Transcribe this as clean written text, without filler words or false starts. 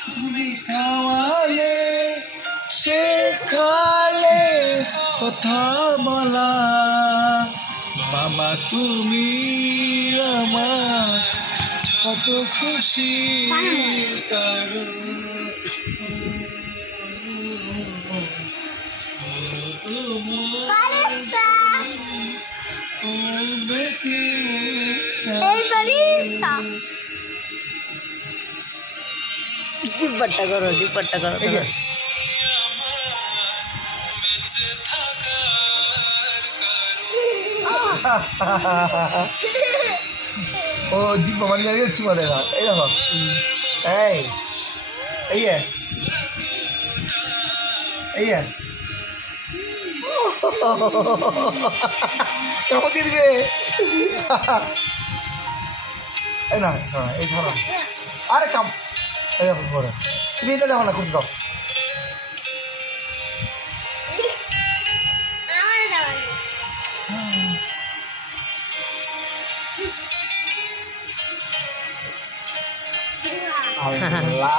তুমি খাওয়ালে শেখালে কথা বলা বাবা তুমি আমার কত খুশি কারণ দুপাট্টা করো দুপাট্টা করো ও জিপ বাবা নিয়ে চুমা দেখা এই দেখো এই এই এই কেমন দিয়ে দিবে এই না এই ধরো আরে কাম এই দেখো করে তুমি এটা দেখো না করতে দাও আল্লাহ